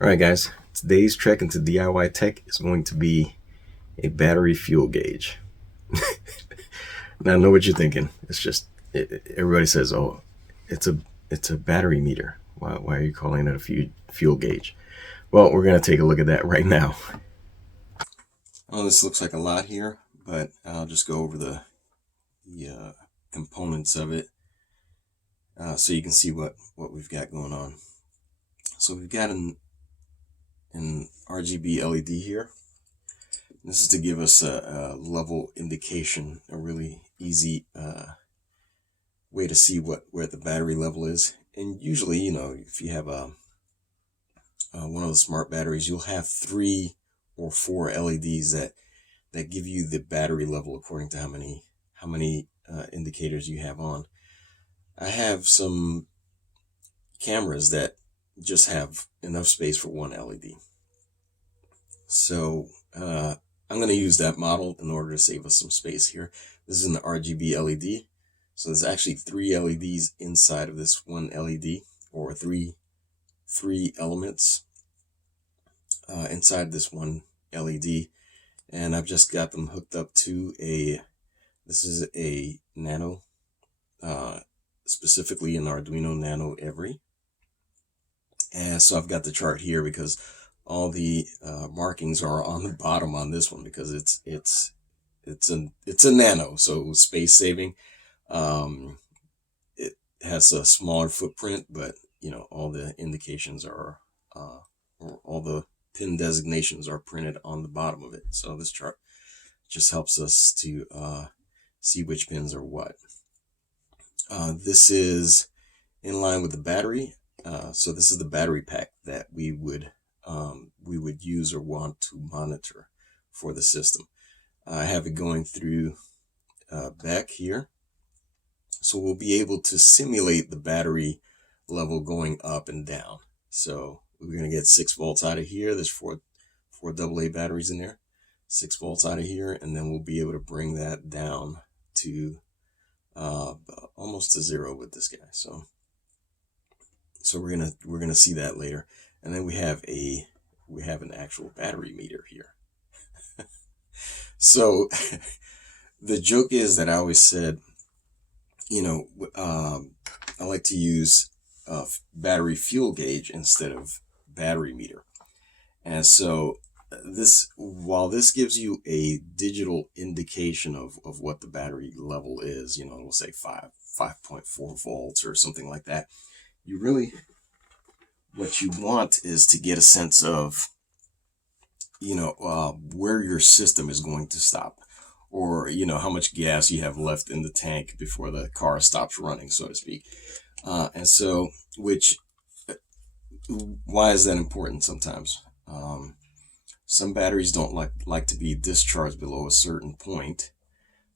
All right, guys, today's trek into DIY tech is going to be a battery fuel gauge. Now, I know what you're thinking. Everybody says, "Oh, it's a it's a battery meter. Why are you calling it a fuel gauge?" Well, we're going to take a look at that right now. Oh, this looks like a lot here, but I'll just go over the components of it so you can see what we've got going on. So we've got an RGB LED here. This is to give us a level indication, a really easy way to see where the battery level is. And usually, if you have one of the smart batteries, you'll have 3 or 4 LEDs that give you the battery level according to how many indicators you have on. I have some cameras that just have enough space for one LED. So I'm going to use that model in order to save us some space here. This is an RGB LED. So there's actually 3 LEDs inside of this one LED, or three elements inside this one LED. And I've just got them hooked up to this is a Nano, specifically an Arduino Nano Every. And so I've got the chart here because all the markings are on the bottom on this one because it's a nano, so space saving. It has a smaller footprint, but all the indications are or all the pin designations are printed on the bottom of it. So this chart just helps us to see which pins are what. This is in line with the battery. So this is the battery pack that we would use or want to monitor for the system. I have it going through back here, so we'll be able to simulate the battery level going up and down. So we're going to get 6 volts out of here. There's four AA batteries in there. 6 volts out of here, and then we'll be able to bring that down to almost to 0 with this guy. So we're gonna see that later. And then we have an actual battery meter here. So the joke is that I always said, I like to use battery fuel gauge instead of battery meter. And so while this gives you a digital indication of what the battery level is, we'll say 5.4 volts or something like that. What you want is to get a sense of, where your system is going to stop, or, how much gas you have left in the tank before the car stops running, so to speak. And so, why is that important sometimes? Some batteries don't like to be discharged below a certain point,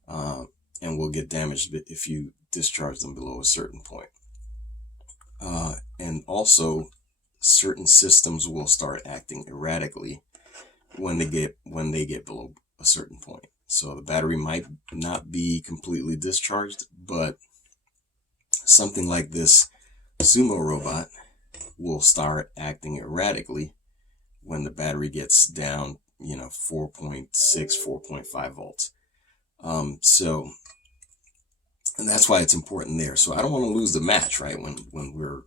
and will get damaged if you discharge them below a certain point. And also, certain systems will start acting erratically when they get below a certain point. So the battery might not be completely discharged, but something like this sumo robot will start acting erratically when the battery gets down, 4.6, 4.5 volts. So, and that's why it's important there. So I don't want to lose the match, right? When we're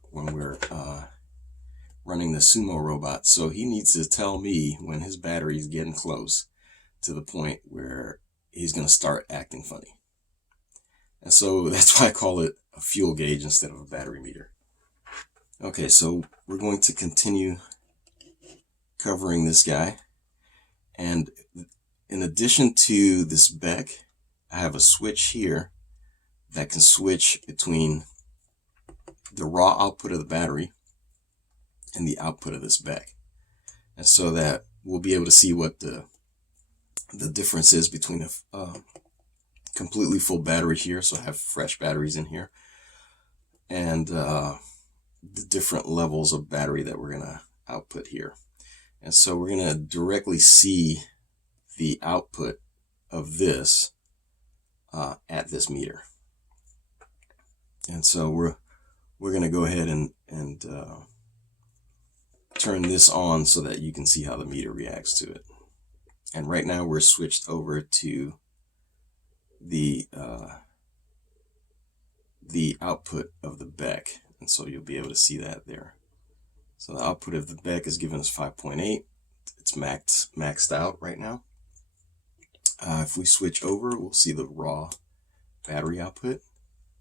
running the sumo robot. So he needs to tell me when his battery is getting close to the point where he's going to start acting funny. And so that's why I call it a fuel gauge instead of a battery meter. Okay, so we're going to continue covering this guy. And in addition to this BEC, I have a switch here that can switch between the raw output of the battery and the output of this BEC. And so that we'll be able to see what the difference is between a completely full battery here, so I have fresh batteries in here, and the different levels of battery that we're going to output here. And so we're going to directly see the output of this at this meter. And so we're going to go ahead and turn this on so that you can see how the meter reacts to it. And right now we're switched over to the output of the BEC, and so you'll be able to see that there. So the output of the BEC is giving us 5.8. It's maxed out right now. If we switch over, we'll see the raw battery output,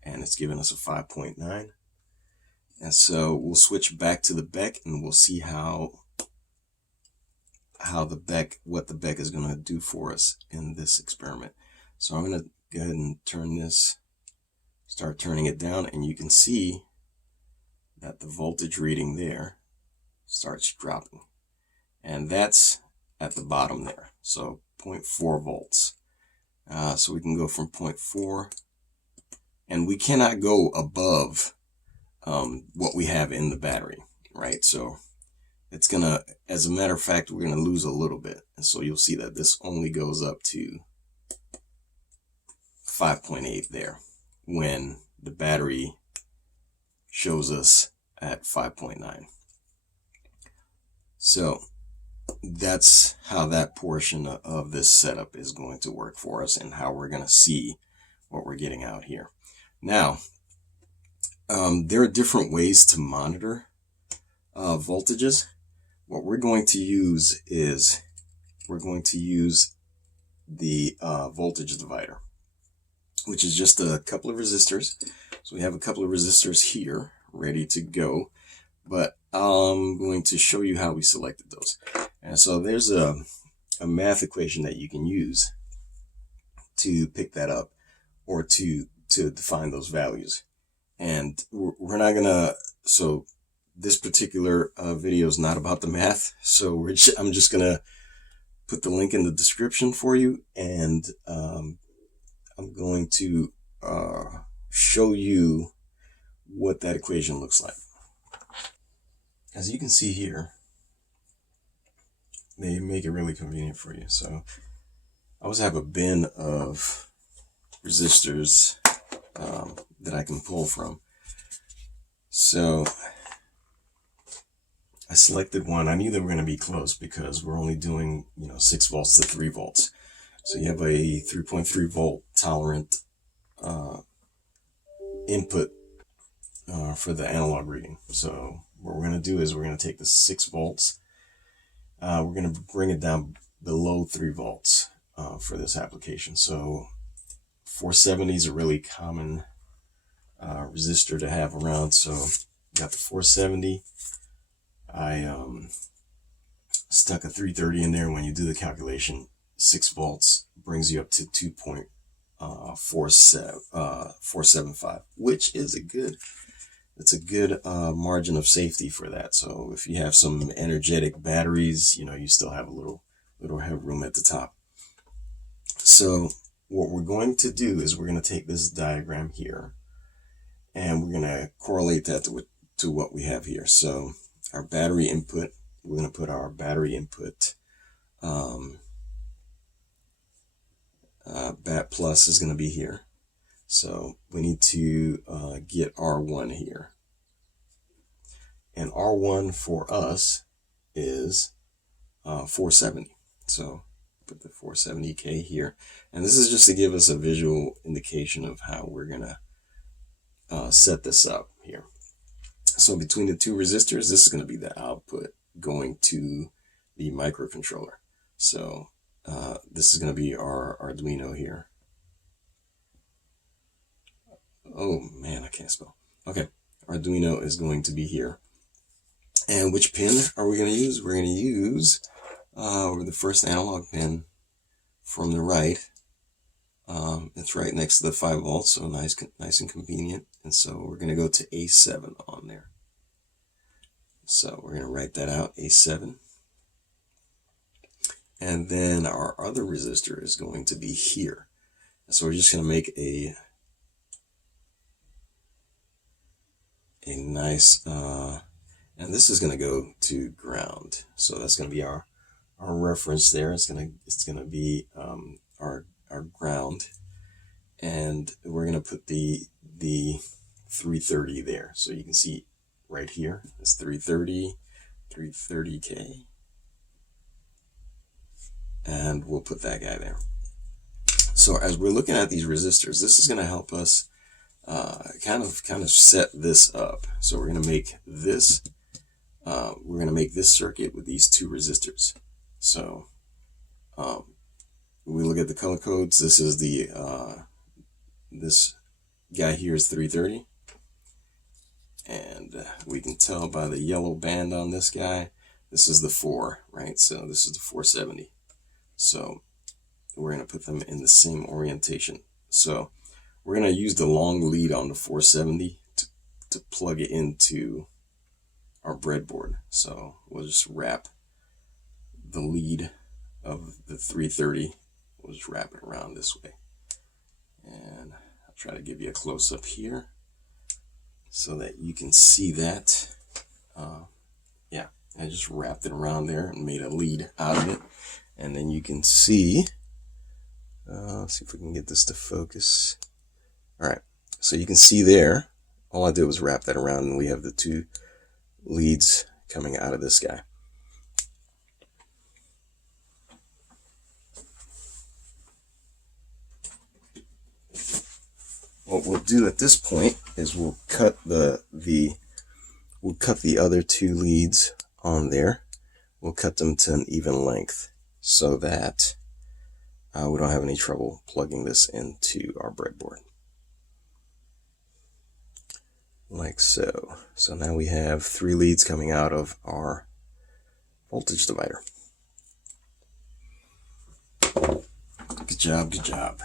and it's giving us a 5.9. And so we'll switch back to the BEC, and we'll see what the BEC is going to do for us in this experiment. So I'm going to go ahead and start turning it down, and you can see that the voltage reading there starts dropping, and that's at the bottom there. So 0.4 volts. So we can go from 0.4, and we cannot go above what we have in the battery, right? So it's gonna, as a matter of fact, we're gonna lose a little bit, and so you'll see that this only goes up to 5.8 there when the battery shows us at 5.9. So that's how that portion of this setup is going to work for us, and how we're going to see what we're getting out here. Now, there are different ways to monitor voltages. What we're going to use is the voltage divider, which is just a couple of resistors. So we have a couple of resistors here ready to go, but I'm going to show you how we selected those. And so there's a math equation that you can use to pick that up, or to define those values. And we're not gonna, so this particular video is not about the math, so I'm just gonna put the link in the description for you, and I'm going to show you what that equation looks like. As you can see here, they make it really convenient for you. So I always have a bin of resistors that I can pull from. So I selected one. I knew they were going to be close because we're only doing 6 volts to 3 volts. So you have a 3.3 volt tolerant input for the analog reading. So what we're going to do is we're going to take the 6 volts. We're going to bring it down below 3 volts for this application. So 470 is a really common resistor to have around. So got the 470. I stuck a 330 in there. When you do the calculation, 6 volts brings you up to 2.475, which is a good margin of safety for that. So if you have some energetic batteries, you still have a little headroom at the top. So what we're going to do is we're going to take this diagram here, and we're going to correlate that to what we have here. So our battery input, we're going to put our battery input, BAT plus is going to be here. So we need to get R1 here. And R1 for us is 470. So put the 470K here. And this is just to give us a visual indication of how we're going to set this up here. So between the two resistors, this is going to be the output going to the microcontroller. So this is going to be our Arduino here. Oh man, I can't spell. Okay, Arduino is going to be here. And which pin are we going to use? We're going to use the first analog pin from the right. It's right next to the 5 volts, so nice and convenient. And so we're going to go to A7 on there. So we're going to write that out, A7. And then our other resistor is going to be here. So we're just going to make a nice, and this is going to go to ground. So that's going to be our reference there. It's going to be our ground, and we're going to put the 330 there. So you can see right here, it's 330 330K. And we'll put that guy there. So as we're looking at these resistors, this is going to help us kind of set this up. So we're going to make this circuit with these two resistors. So we look at the color codes. This is the this guy here is 330, and we can tell by the yellow band on this guy, this is the 4, right? So this is the 470. So we're going to put them in the same orientation. So we're going to use the long lead on the 470 to plug it into our breadboard. So we'll just wrap the lead of the 330. We'll just wrap it around this way. And I'll try to give you a close-up here so that you can see that. Yeah, I just wrapped it around there and made a lead out of it. And then you can see, see if we can get this to focus. All right, so you can see there, all I did was wrap that around, and we have the two leads coming out of this guy. What we'll do at this point is we'll cut the other two leads on there. We'll cut them to an even length so that we don't have any trouble plugging this into our breadboard. Like so. So now we have 3 leads coming out of our voltage divider. Good job, good job.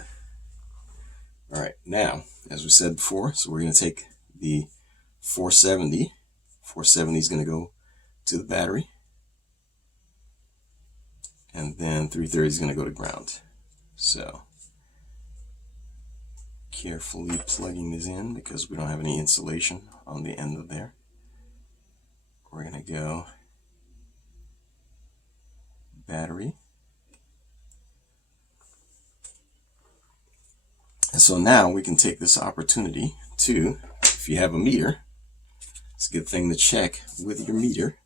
All right, now, as we said before, so we're going to take the 470. 470 is going to go to the battery. And then 330 is going to go to ground. So, carefully plugging this in because we don't have any insulation on the end of there. We're going to go battery. And so now we can take this opportunity to, if you have a meter, it's a good thing to check with your meter.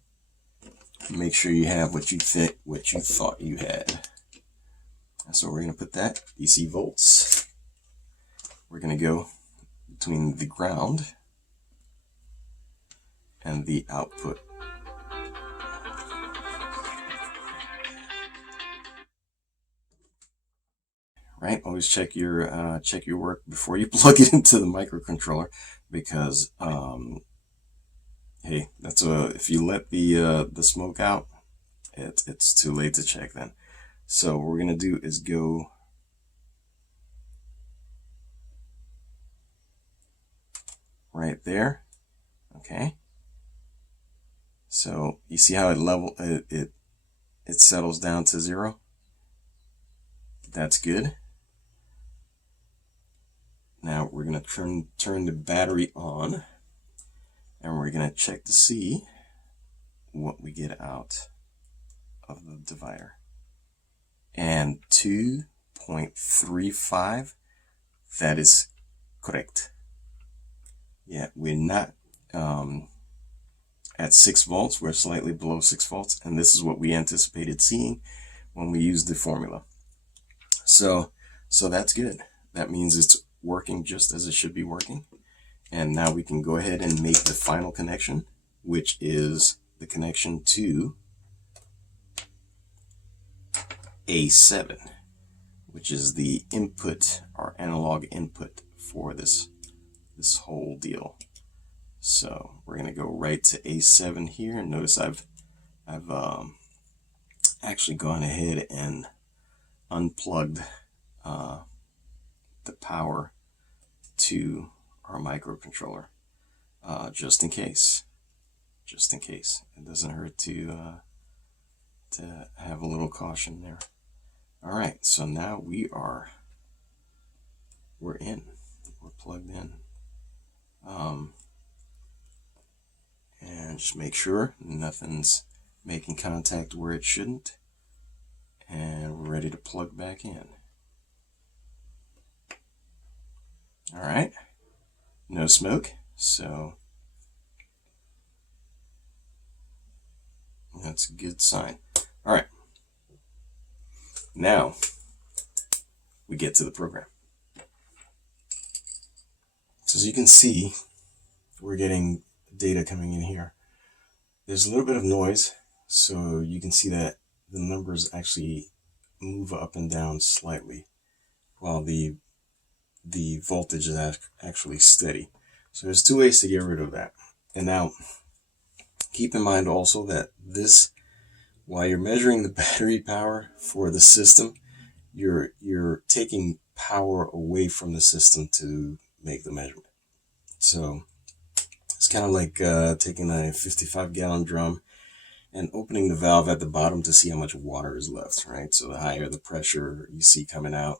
Make sure you have what you thought you had. And so we're going to put that DC volts. We're going to go between the ground and the output. Right? Always check your work before you plug it into the microcontroller, because hey, that's if you let the smoke out, it's too late to check then. So what we're gonna do is go right there. Okay. So you see how it settles down to 0. That's good. Now we're gonna turn the battery on, and we're gonna check to see what we get out of the divider. And 2.35, that is correct. Yeah, we're not at 6 volts, we're slightly below 6 volts, and this is what we anticipated seeing when we used the formula. So that's good. That means it's working just as it should be working. And now we can go ahead and make the final connection, which is the connection to A7, which is the input, our analog input for this whole deal. So we're going to go right to A7 here, and notice I've actually gone ahead and unplugged the power to our microcontroller, just in case. It doesn't hurt to have a little caution there. All right, so now we're plugged in. And just make sure nothing's making contact where it shouldn't, and we're ready to plug back in. All right, no smoke, so That's a good sign. All right. Now we get to the program. So as you can see, we're getting data coming in here. There's a little bit of noise, so you can see that the numbers actually move up and down slightly, while the voltage is actually steady. So there's two ways to get rid of that. And now, keep in mind also that this, while you're measuring the battery power for the system, you're taking power away from the system to make the measurement. So it's kind of like taking a 55-gallon drum and opening the valve at the bottom to see how much water is left, right? So the higher the pressure you see coming out,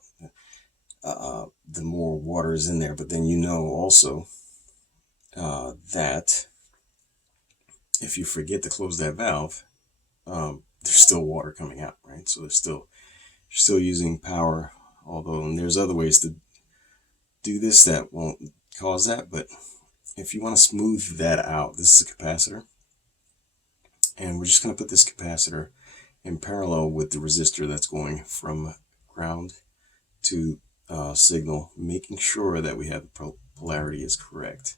the more water is in there. But then you know also that if you forget to close that valve, there's still water coming out, right? So you're still using power, although, and there's other ways to do this that won't cause that. But if you want to smooth that out, this is a capacitor. And we're just going to put this capacitor in parallel with the resistor that's going from ground to signal, making sure that we have the polarity is correct,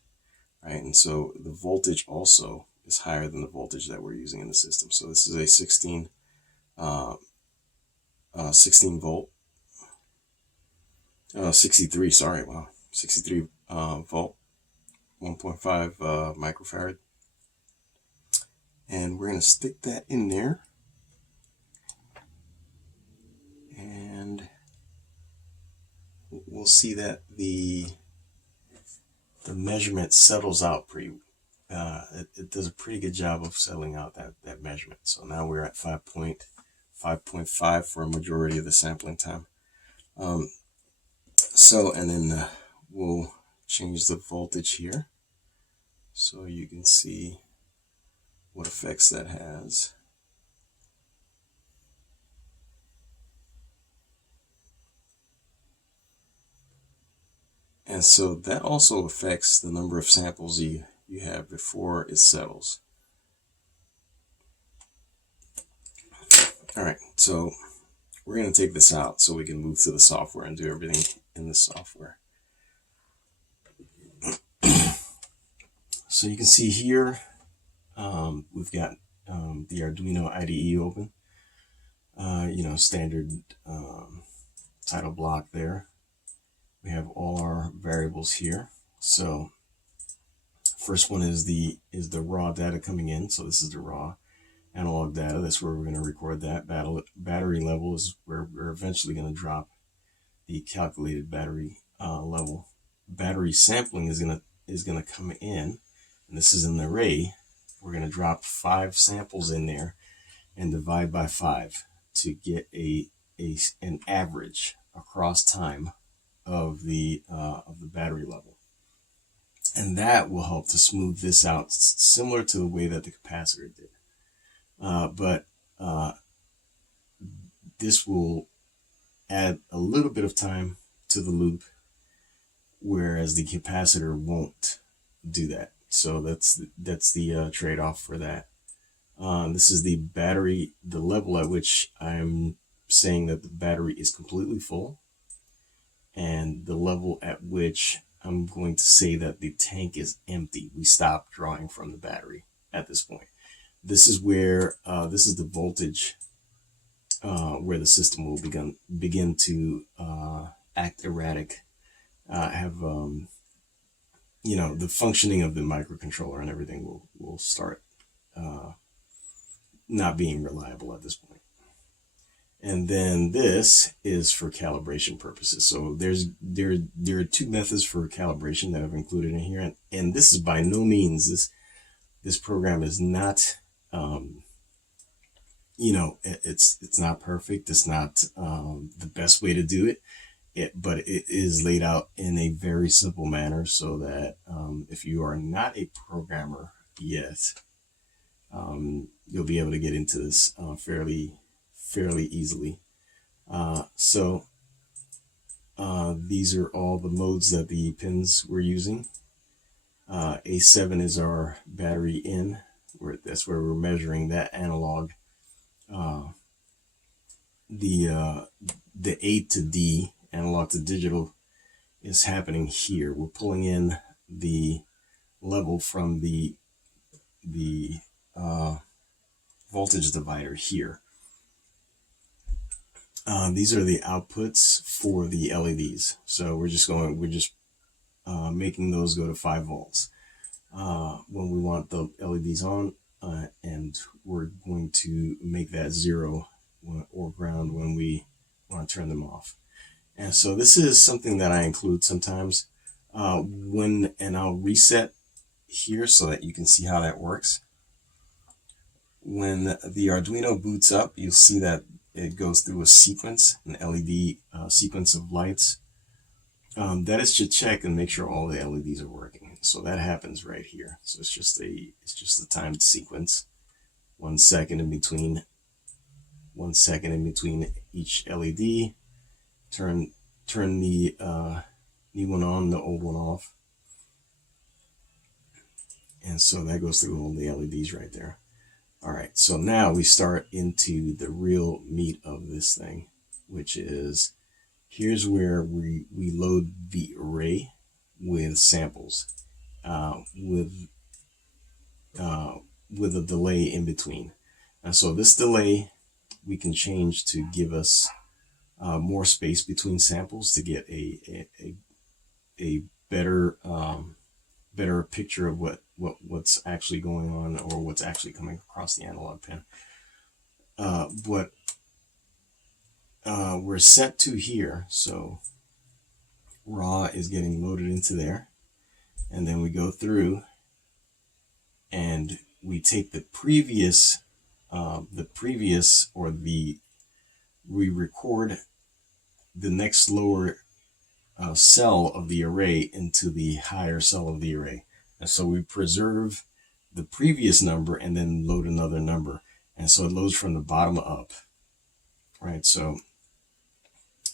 right? And so the voltage also is higher than the voltage that we're using in the system. So this is a 16 volt, 63, sorry, wow, 63 volt, 1.5 microfarad. And we're going to stick that in there. And we'll see that the measurement settles out pretty, it does a pretty good job of settling out that measurement. So now we're at 5.5 for a majority of the sampling time. So, and then we'll change the voltage here so you can see what effects that has. And so that also affects the number of samples you have before it settles. All right, so we're going to take this out so we can move to the software and do everything in the software. So you can see here, we've got the Arduino IDE open, standard title block there. We have all our variables here. So first one is the raw data coming in. So this is the raw analog data. That's where we're going to record that. Battery level is where we're eventually going to drop the calculated battery level. Battery sampling is going to come in, and this is an array. We're going to drop 5 samples in there and divide by 5 to get an average across time of the battery level, and that will help to smooth this out, similar to the way that the capacitor did. But this will add a little bit of time to the loop, whereas the capacitor won't do that. So that's the trade-off for that. This is the battery, the level at which I'm saying that the battery is completely full, and the level at which I'm going to say that the tank is empty. We stop drawing from the battery at this point. This is where this is the voltage where the system will begin to act erratic, have the functioning of the microcontroller and everything will start not being reliable at this point. And then this is for calibration purposes. So there are 2 methods for calibration that I've included in here, and this is by no means this program is not it's not perfect. It's not the best way to do it, but it is laid out in a very simple manner so that if you are not a programmer yet, you'll be able to get into this fairly easily. So these are all the modes that the pins we're using. A7 is our battery in That's where we're measuring that analog. The A to D, analog to digital, is happening here. We're pulling in the level from the voltage divider here. These are the outputs for the LEDs. So we're just making those go to 5 volts when we want the LEDs on, and we're going to make that 0 or ground when we want to turn them off. And so this is something that I include sometimes and I'll reset here so that you can see how that works. When the Arduino boots up, you'll see that it goes through a sequence, an LED sequence of lights. That is to check and make sure all the LEDs are working. So that happens right here. So it's just a timed sequence. 1 second in between. 1 second in between each LED. Turn the new one on, the old one off. And so that goes through all the LEDs right there. All right, so now we start into the real meat of this thing, which is, here's where we load the array with samples, with a delay in between. And so this delay we can change to give us more space between samples to get a better better picture of what's actually going on, or what's actually coming across the analog pin. But we're set to here, so raw is getting loaded into there, and then we go through and we take we record the next lower cell of the array into the higher cell of the array. And so we preserve the previous number and then load another number. And so it loads from the bottom up, right? So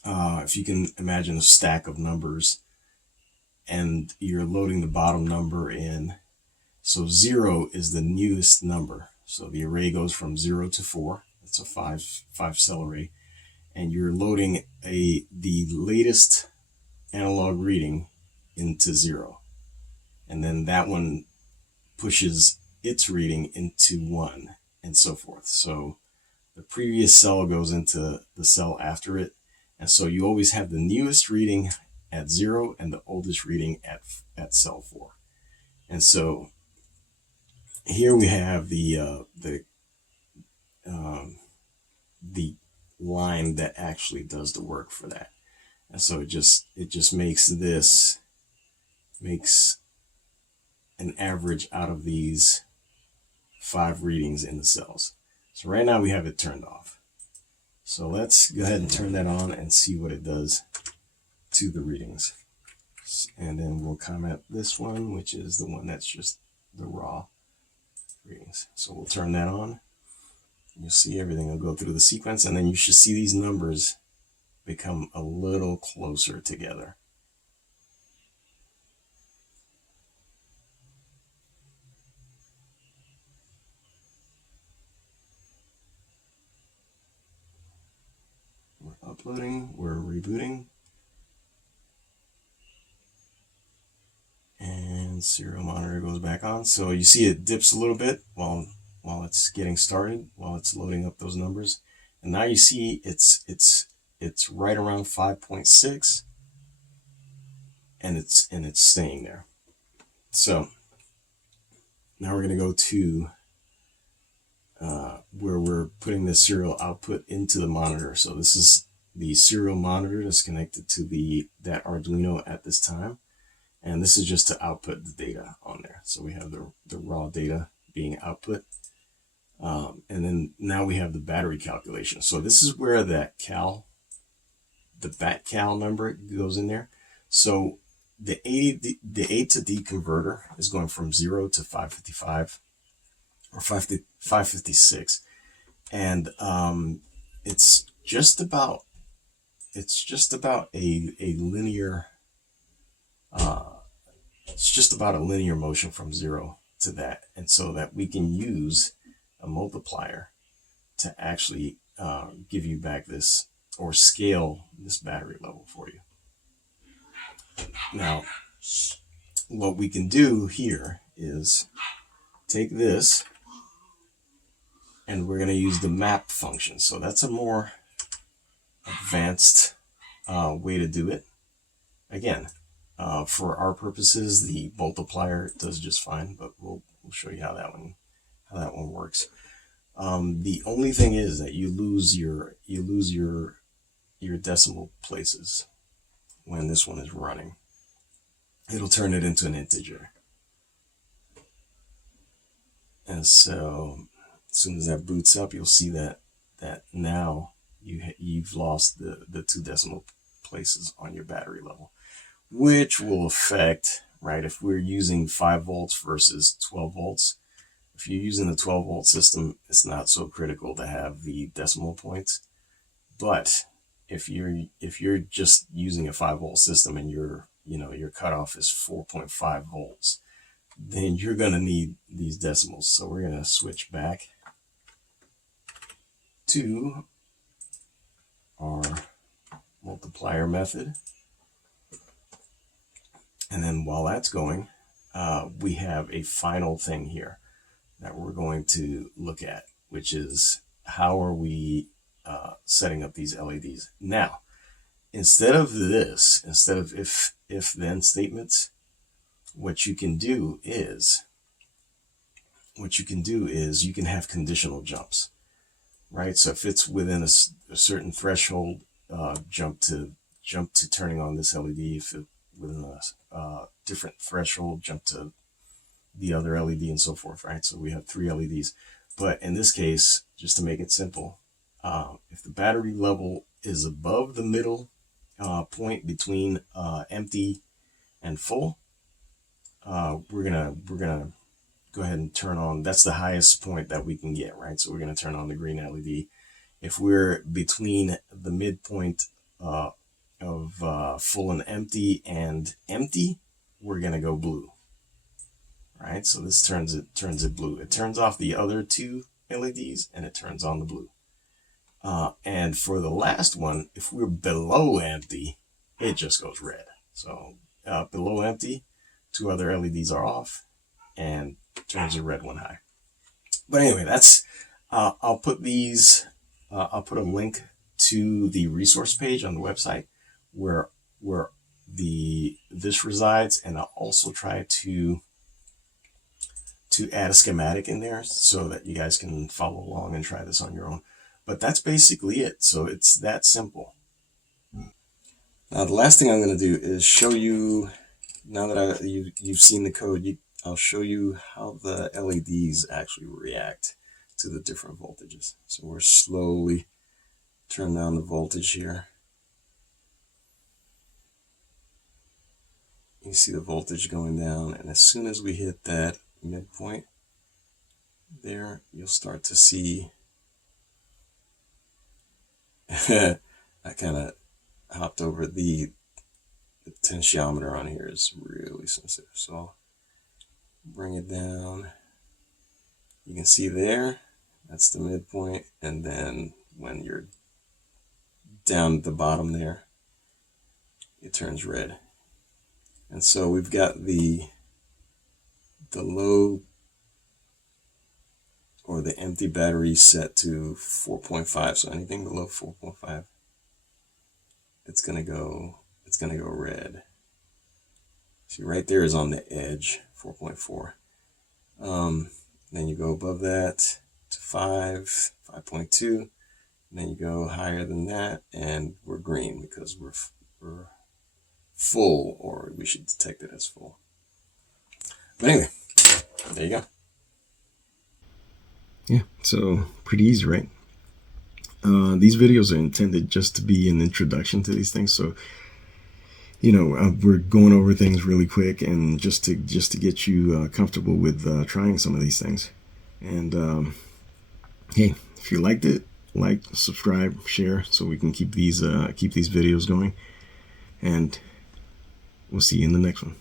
if you can imagine a stack of numbers and you're loading the bottom number in, so 0 is the newest number. So the array goes from 0 to 4. It's a five cell array. And you're loading the latest analog reading into 0. And then that one pushes its reading into 1, and so forth. So the previous cell goes into the cell after it. And so you always have the newest reading at 0 and the oldest reading at cell 4. And so here we have the line that actually does the work for that. And so it just makes an average out of these 5 readings in the cells. So right now we have it turned off. So let's go ahead and turn that on and see what it does to the readings. And then we'll comment this one, which is the one that's just the raw readings. So we'll turn that on. You'll see everything will go through the sequence, and then you should see these numbers become a little closer together. We're uploading, we're rebooting, and serial monitor goes back on. So you see it dips a little bit while it's getting started, while it's loading up those numbers. And now you see it's right around 5.6, and it's staying there. So now we're going to go to where we're putting the serial output into the monitor. So this is the serial monitor that's connected to that Arduino at this time, and this is just to output the data on there. So we have the raw data being output, and then now we have the battery calculation. So this is where the bat cal number goes in there. So the A to D converter is going from 0 to 555 or 556, and it's just about a linear motion from 0 to that, and so that we can use a multiplier to actually give you back this, or scale this battery level for you. Now, what we can do here is take this, and we're going to use the map function. So that's a more advanced way to do it. Again, for our purposes, the multiplier does just fine, but we'll show you how that one works. The only thing is that you lose your decimal places when this one is running. It'll turn it into an integer, and so as soon as that boots up, you'll see that now you've lost the 2 decimal places on your battery level, which will affect, right, if we're using 5 volts versus 12 volts. If you're using the 12 volt system, it's not so critical to have the decimal points. But if you're just using a 5 volt system and your cutoff is 4.5 volts, then you're going to need these decimals. So we're going to switch back to our multiplier method. And then while that's going, we have a final thing here that we're going to look at, which is how are we setting up these LEDs. Now, instead of if then statements, what you can do is you can have conditional jumps, right? So if it's within a certain threshold, jump to turning on this LED. If it within a different threshold, jump to the other LED, and so forth, right? So we have 3 LEDs. But in this case, just to make it simple, if the battery level is above the middle point between empty and full, we're gonna go ahead and turn on. That's the highest point that we can get, right? So we're gonna turn on the green LED. If we're between the midpoint of full and empty, we're gonna go blue, right? So this turns it blue. It turns off the other 2 LEDs and it turns on the blue. And for the last one, if we're below empty, it just goes red. So below empty, 2 other LEDs are off and turns the red one high. But anyway, that's I'll put a link to the resource page on the website where this resides, and I'll also try to add a schematic in there so that you guys can follow along and try this on your own. But that's basically it. So it's that simple. Now the last thing I'm going to do is show you, now that you've seen the code, I'll show you how the LEDs actually react to the different voltages. So we're slowly turning down the voltage here. You see the voltage going down, and as soon as we hit that midpoint there, you'll start to see I kind of hopped over the potentiometer on here is really sensitive, so I'll bring it down. You can see there, that's the midpoint, and then when you're down at the bottom there, it turns red. And so we've got the low or the empty battery set to 4.5. So anything below 4.5, it's gonna go red. See, right there is on the edge, 4.4. Then you go above that to 5.2, and then you go higher than that, and we're green because we're full, or we should detect it as full. But anyway, there you go. Yeah, so pretty easy, right? These videos are intended just to be an introduction to these things. So, we're going over things really quick, and just to get you comfortable with trying some of these things. And hey, if you liked it, like, subscribe, share, so we can keep these videos going. And we'll see you in the next one.